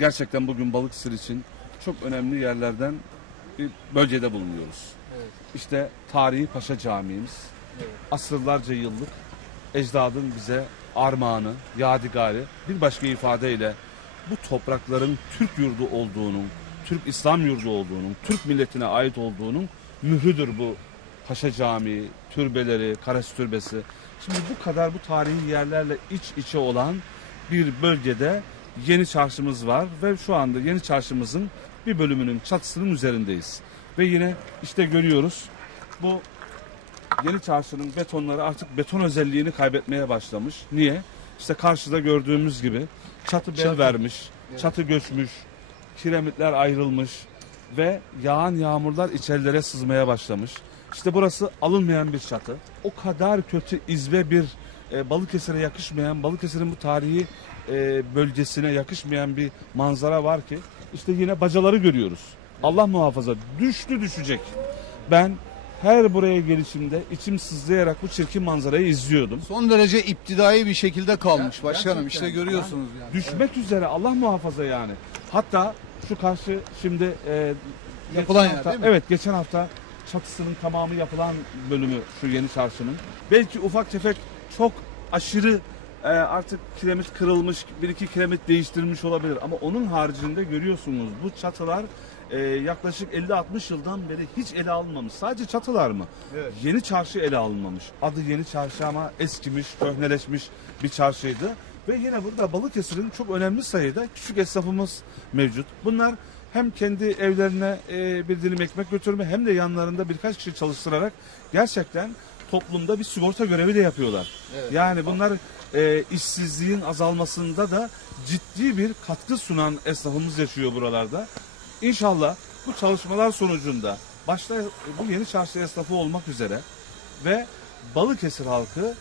gerçekten bugün Balıkesir için çok önemli yerlerden bir bölgede bulunuyoruz. Evet. İşte tarihi Paşa Camii'miz, Evet. asırlarca yıllık ecdadın bize armağanı, yadigarı bir başka ifadeyle bu toprakların Türk yurdu olduğunun, Türk İslam yurdu olduğunun, Türk milletine ait olduğunun mührüdür bu Paşa Camii, türbeleri, Karasu Türbesi. Şimdi bu kadar bu tarihi yerlerle iç içe olan bir bölgede yeni çarşımız var ve şu anda yeni çarşımızın bir bölümünün çatısının üzerindeyiz. Ve yine işte görüyoruz bu yeni çarşının betonları artık beton özelliğini kaybetmeye başlamış. Niye? İşte karşıda gördüğümüz gibi çatı bel Çatı. vermiş, Evet. çatı göçmüş, kiremitler ayrılmış ve yağan yağmurlar içerilere sızmaya başlamış. İşte burası alınmayan bir çatı. O kadar kötü izbe bir e, Balıkesir'e yakışmayan, Balıkesir'in bu tarihi e, bölgesine yakışmayan bir manzara var ki işte yine bacaları görüyoruz. Allah muhafaza düştü düşecek. Ben her buraya gelişimde içim sızlayarak bu çirkin manzarayı izliyordum. Son derece iptidai bir şekilde kalmış Ger- başkanım. İşte görüyorsunuz yani. Düşmek üzere Allah muhafaza yani. Hatta şu karşı şimdi e, Yapılan yer hafta- değil mi? Evet geçen hafta çatısının tamamı yapılan bölümü şu yeni çarşının. Belki ufak tefek çok aşırı e, artık kiremit kırılmış, bir iki kiremit değiştirilmiş olabilir. Ama onun haricinde görüyorsunuz bu çatılar e, yaklaşık 50-60 yıldan beri hiç ele alınmamış. Sadece çatılar mı? Evet. Yeni çarşı ele alınmamış. Adı yeni çarşı ama eskimiş, köhneleşmiş bir çarşıydı. Ve yine burada Balıkesir'in çok önemli sayıda küçük esnafımız mevcut. Bunlar hem kendi evlerine e, bir dilim ekmek götürme hem de yanlarında birkaç kişi çalıştırarak gerçekten toplumda bir sigorta görevi de yapıyorlar. Evet. Yani bunlar e, işsizliğin azalmasında da ciddi bir katkı sunan esnafımız yaşıyor buralarda. İnşallah bu çalışmalar sonucunda başta bu yeni çarşı esnafı olmak üzere ve Balıkesir halkı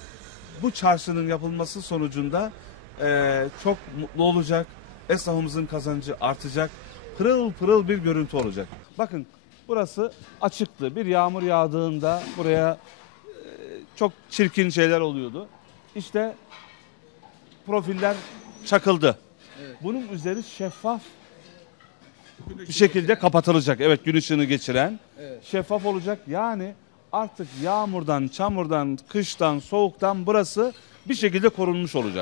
bu çarşının yapılması sonucunda e, çok mutlu olacak. Esnafımızın kazancı artacak. Pırıl pırıl bir görüntü olacak. Bakın burası açıktı. Bir yağmur yağdığında buraya çok çirkin şeyler oluyordu. İşte profiller çakıldı. Evet. Bunun üzeri şeffaf bir şekilde kapatılacak. Evet gün ışığını geçiren Evet. şeffaf olacak. Yani artık yağmurdan, çamurdan, kıştan, soğuktan burası bir şekilde korunmuş olacak.